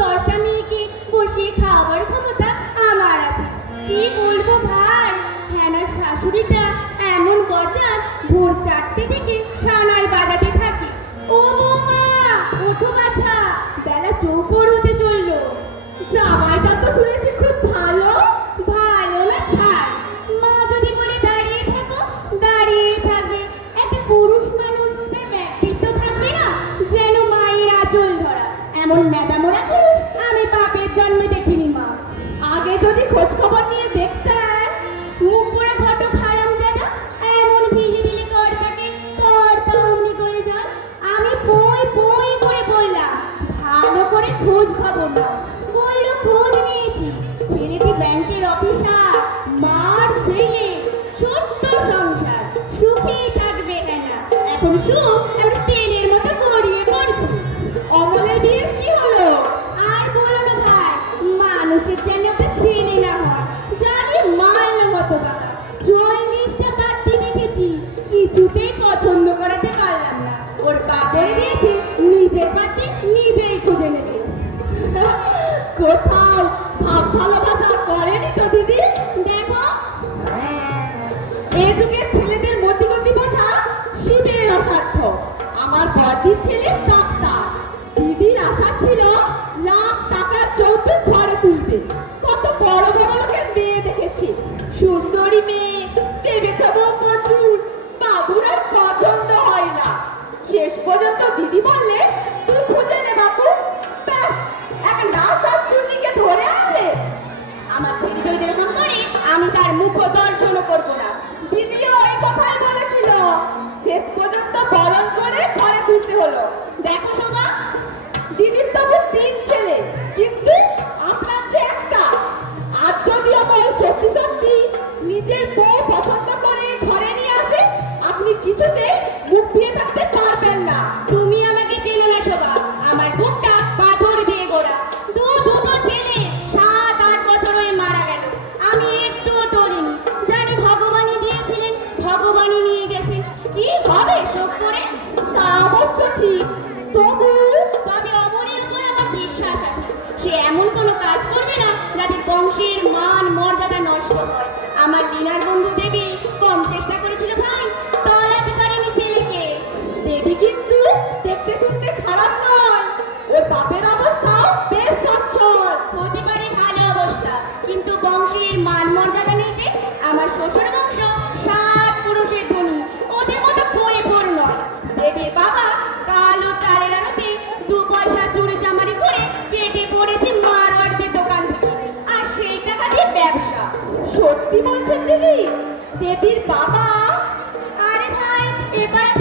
10টা মেয়েকে বসিয়ে খাওয়াবার ক্ষমতা আমার আছে। কি বলবো ভাই, হ্যানার শাশুড়িটা এমন বজার, ভোর 4টে থেকে সানাই বাজাতে থাকে। ও বৌমা, ওঠো বাছা, বেলা চৌকর হতে চললো। জামাইটা তো শুনেছি খুব ভালো। ভালো না ছাড়, মা যদি বলে দাঁড়িয়ে থাকো দাঁড়িয়ে থাকবে। একটা পুরুষ মানুষ তার ব্যক্তিত্ব থাকবে না, যেন মায়ের আঁচল ধরা। এমন ম্যাদামোরা পুরুষ আমি বাপের জন্মে দেখিনি মা। আগে যদি খোঁজ খবর নিয়ে দেখতেন, মুখ পড়ে ঘটক হারামজাদা এমন ভিলি ভিলি কর তাকে তোর পাহুনি করে যান। আমি বই বই করে বললাম ভালো করে খোঁজ খবর নাও। বললো খোঁজ নিয়েছি, ছেলেটি ব্যাংকের অফিসার, মার ছেলে, ছোট্ট সংসার, সুখেই থাকবে হ্যানা। এখন সুখ আমরা তেলের মতো গড়িয়ে পড়ছি। অমলের বিয়ে কি হলো? আর বলো না ভাই, মানুষের যেন একটা ছেলে না হয়, জানি মায়ের মতো বাবা। 40টা পাত্রী দেখেছি, কিছুতেই পছন্দ করাতে পারলাম না। ওর বাপের দিয়েছে নিজের পাত্রী নিজেই খুঁজে নেবে। কোথাও ভাব ভালোবাসা করেনি তো দিদি? দেখো, এই যুগের ছেলেদের মতিগতি বোঝা শিবের অসাধ্য। আমার বড়দির ছেলে ডাক্তার, দিদির আশা ছিল লাখ টাকার যৌতুক ঘরে তুলবে। কত বড় বড় লোকের মেয়ে দেখেছি, সুন্দরী মেয়ে, দেবে খাবো প্রচুর, বাবুর আর পছন্দ হয় না। শেষ পর্যন্ত দিদি বললে তুই খুঁজে নে বাপু, ব্যাস এক নাচ আর চুন্নিকে ধরে আনলে। আমার ছেলে যদি এরকম করে আমি তার মুখ দর্শনও করবো না। দিদিও এই কথাই বলেছিল, শেষ পর্যন্ত বরণ করে ঘরে তুলতে হলো। দেখো শোভা, দিদির তবু 3 ছেলে, কিন্তু আপনার যে একটা। আর যদি আমার সত্যি সত্যি নিজের বউ পছন্দ করে ঘরে নিয়ে আসে, আপনি কিছুতেই মুখ দিয়ে থাকতে পারবেন না। তুমি আমাকে চেনো না শোভা, আমার বুকটা পাথর দিয়ে গোড়া। দুটো ছেলে 7-8 বছর হয়ে মারা গেল, আমি একটুও টলিনি। জানি ভগবানই দিয়েছিলেন, ভগবানই নিয়ে গেছে। কি হবে শোক করে? তা অবশ্য ঠিক, তবু তবে অমরের উপর আমার বিশ্বাস আছে। সে এমন কোনো কাজ করবে না যাতে বংশের মান মর্যাদা নষ্ট হয়। আমার লীনার বন্ধু দেবী কম চেষ্টা করেছিল ভাই, তলাতে পারেনি ছেলেকে। দেবী কিন্তু দেখতে শুনতে খারাপ নয়, ওর বাপের অবস্থাও বেশ সচ্ছল। হতে পারে ভালো অবস্থা, কিন্তু বংশের মান মর্যাদা নেই যে। আমার শ্বশুর বংশ 7 পুরুষের ধনী, ওদের মতো বয়ে পড় নয়। দেবীর বাবা কালো চালের আড়তে 2 পয়সা চুরি চামারি করে কেটে পড়েছে মারওয়াড়দের দোকান থেকে, আর সেই টাকা দিয়ে ব্যবসা। সত্যি বলছেন দিদি? দেবীর বাবা? আরে ভাই, এবারে